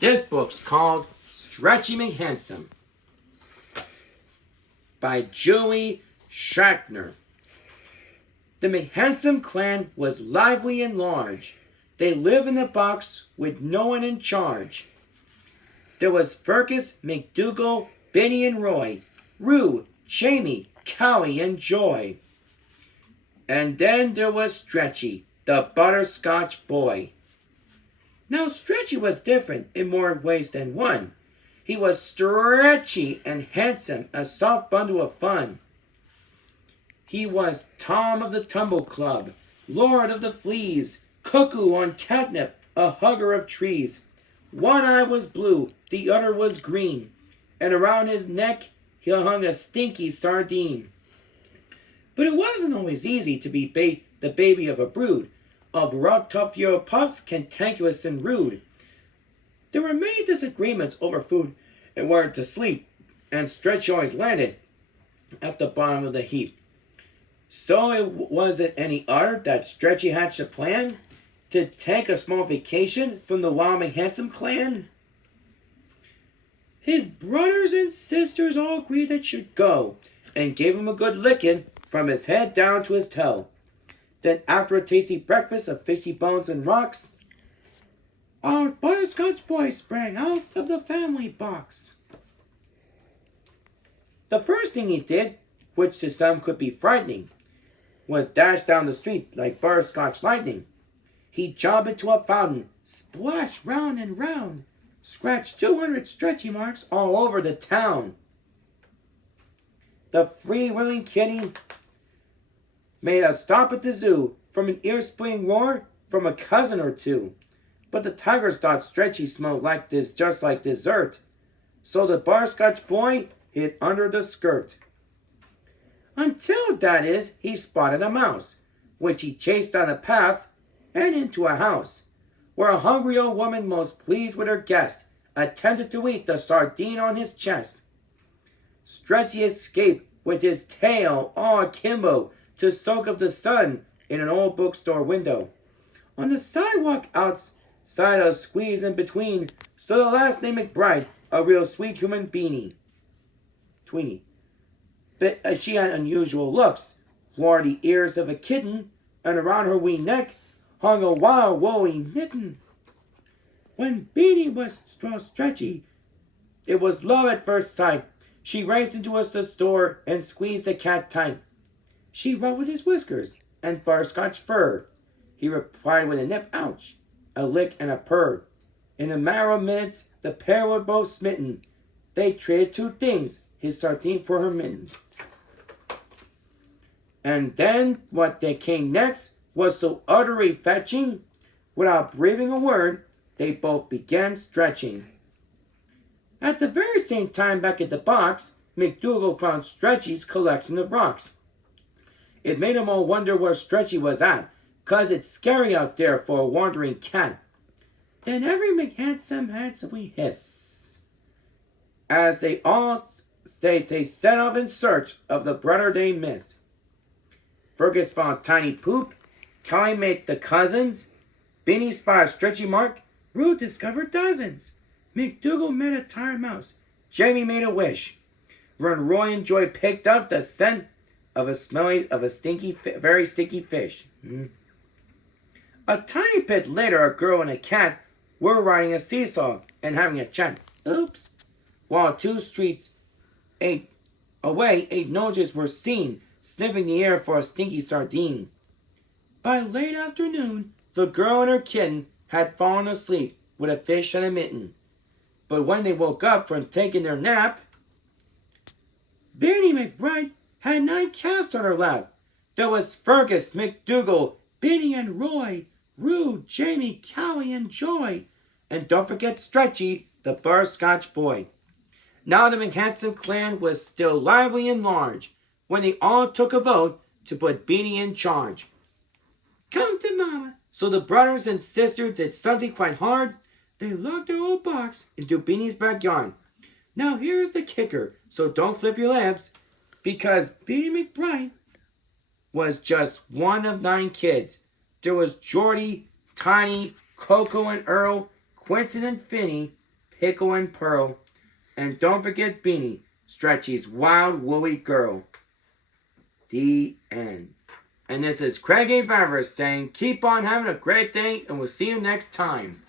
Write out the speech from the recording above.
This book's called Stretchy McHandsome by Joey Schachner. The McHandsome clan was lively and large. They live in the box with no one in charge. There was Fergus, McDougal, Benny and Roy, Rue, Jamie, Cowie, and Joy. And then there was Stretchy, the butterscotch boy. Now Stretchy was different in more ways than one. He was stretchy and handsome, a soft bundle of fun. He was Tom of the Tumble Club, Lord of the Fleas, cuckoo on catnip, a hugger of trees. One eye was blue, the other was green, and around his neck he hung a stinky sardine. But it wasn't always easy to be the baby of a brood of rough, tough Euro pups, cantankerous and rude. There were many disagreements over food and where to sleep, and Stretchy always landed at the bottom of the heap. So it wasn't any other that Stretchy hatched a plan to take a small vacation from the wild McHandsome clan. His brothers and sisters all agreed that should go, and gave him a good licking from his head down to his toe. Then after a tasty breakfast of fishy bones and rocks, our butterscotch boy sprang out of the family box. The first thing he did, which to some could be frightening, was dash down the street like butterscotch lightning. He jumped into a fountain, splashed round and round, scratched 200 stretchy marks all over the town. The free-wheeling kitty made a stop at the zoo from an ear-splitting roar from a cousin or two. But the tigers thought Stretchy smelled like this, just like dessert. So the butterscotch boy hid under the skirt. Until, that is, he spotted a mouse, which he chased down a path and into a house, where a hungry old woman, most pleased with her guest, attempted to eat the sardine on his chest. Stretchy escaped with his tail all akimbo to soak up the sun in an old bookstore window. On the sidewalk outside, a squeeze in between, stood the last name McBride, a real sweet human tweenie. But she had unusual looks, wore the ears of a kitten, and around her wee neck hung a wild woolly mitten. When Beanie was Stretchy, it was love at first sight. She raced into the store and squeezed the cat tight. She ruffled his whiskers and butterscotch fur. He replied with a nip, ouch, a lick and a purr. In a matter of minutes, the pair were both smitten. They traded two things, his sardine for her mitten. And then what they came next was so utterly fetching, without breathing a word, they both began stretching. At the very same time back at the box, McDougal found Stretchy's collection of rocks. It made him all wonder where Stretchy was at, 'cause it's scary out there for a wandering cat. Then every McHandsome handsomely hiss, as they set off in search of the brother they missed. Fergus found Tiny Poop, Cowie made the cousins, Benny spotted Stretchy Mark, Rue discovered dozens, McDougal met a tired mouse, Jamie made a wish, when Roy and Joy picked up the scent of a very stinky fish. A tiny bit later, a girl and a cat were riding a seesaw and having a chat. Oops! While 2 streets away, 8 noses were seen, sniffing the air for a stinky sardine. By late afternoon, the girl and her kitten had fallen asleep with a fish and a mitten. But when they woke up from taking their nap, Benny McBride had 9 cats on her lap. There was Fergus, McDougal, Benny and Roy, Rue, Jamie, Cowie, and Joy. And don't forget Stretchy, the butterscotch boy. Now the McHandsome clan was still lively and large, when they all took a vote to put Beanie in charge. Come to Mama. So the brothers and sisters did something quite hard. They locked their old box into Beanie's backyard. Now here's the kicker, so don't flip your lips, because Beanie McBride was just one of 9 kids. There was Jordy, Tiny, Coco and Earl, Quentin and Finny, Pickle and Pearl. And don't forget Beanie, Stretchy's wild woolly girl. The end. And this is Craig A. Favre saying, keep on having a great day, and we'll see you next time.